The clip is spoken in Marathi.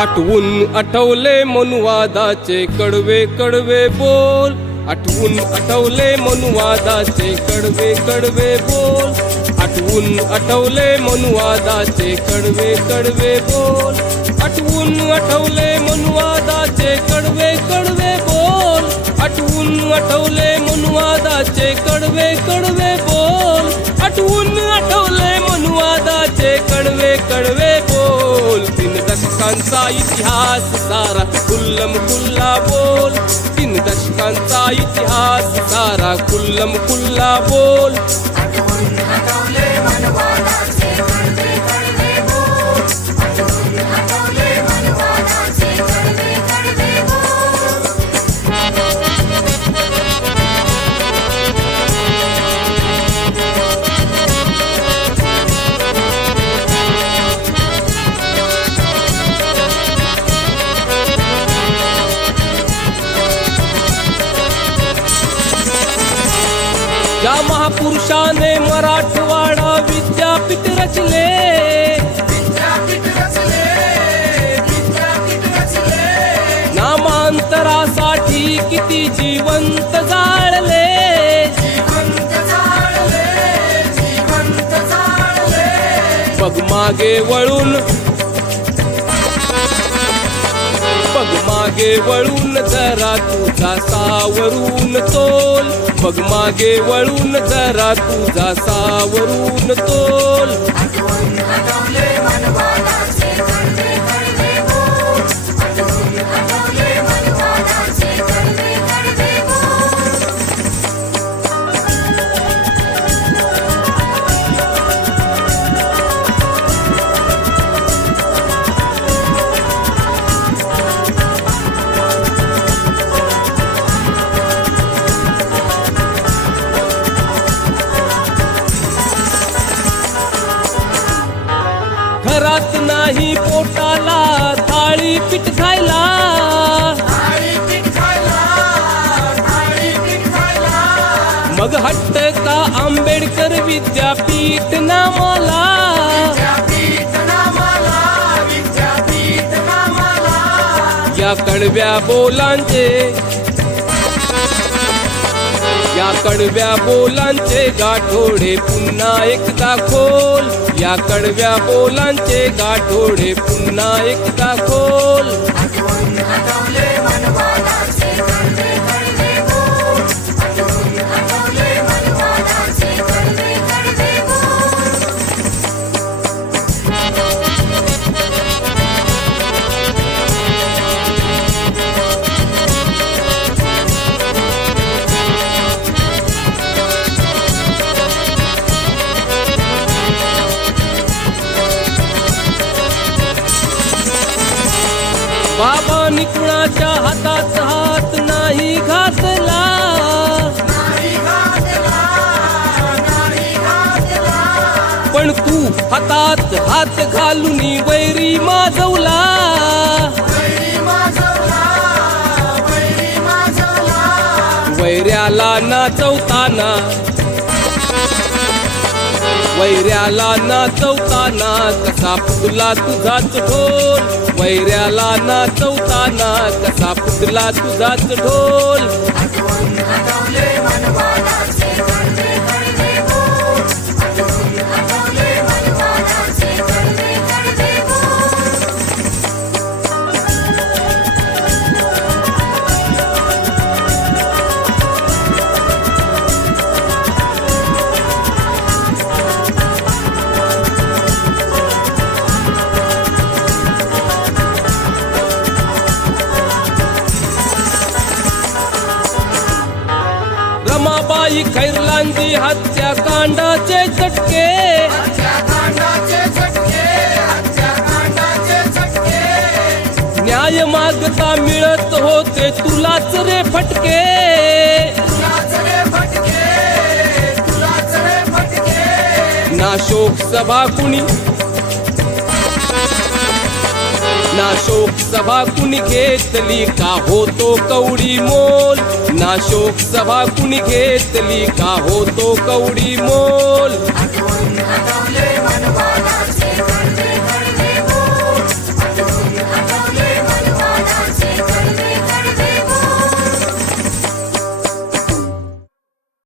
आठवून आठवले मनुवादाचे कडवे कडवे बोल. आठवून आठवले मनुवादाचे कडवे कडवे बोल. आठवून आठवले मनुवादाचे कडवे कडवे बोल. आठवून आठवले मनुवादाचे कडवे कडवे बोल. आठवून आठवले दशकांचा इतिहास सारा. कुल्लम कुल्ला बोल. तीन दशकांचा इतिहास सारा. कुल्लम कुल्ला बोल. या महापुरुषाने मराठवाडा विद्यापीठ रचले. नामांतरासाठी किती जिवंत जाळले. मागे वळून मागे वळून जरा तुझा सावरून तोल. मग मागे वळून जरा तुझा सावरून तोल. नाही पोटाला थाळी पीठ खायला. मग हट्ट का आंबेडकर विद्यापीठ विद्यापीठ नामाला. या कडव्या बोलांचे या कडव्या बोलांचे गाठोडे पुन्हा एकदा खोल. या कडव्या बोलांचे गाठोडे पुन्हा एकदा खोल. बाबांनी कुणाच्या हातात हात नाही घातला. पण तू हातात हात घालून वैरी माजवला. वैऱ्याला नाचवताना वैऱ्याला नाचवताना कसा फुटला तुझाच ढोल? वैऱ्याला नाचवताना कसा फुटला तुझाच ढोल? रमाबाई खैरलांची हत्या कांडाचे चटके. न्याय मागता मिळत होते तुलाच रे फटके नाशोक तुलाच रे फटके. ना शोक सभा कुणी नाशोक सभा कुणी घेतली का होतो कवडी मोल? नाशोक सभा कुणी घेतली का होतो कवडी मोल?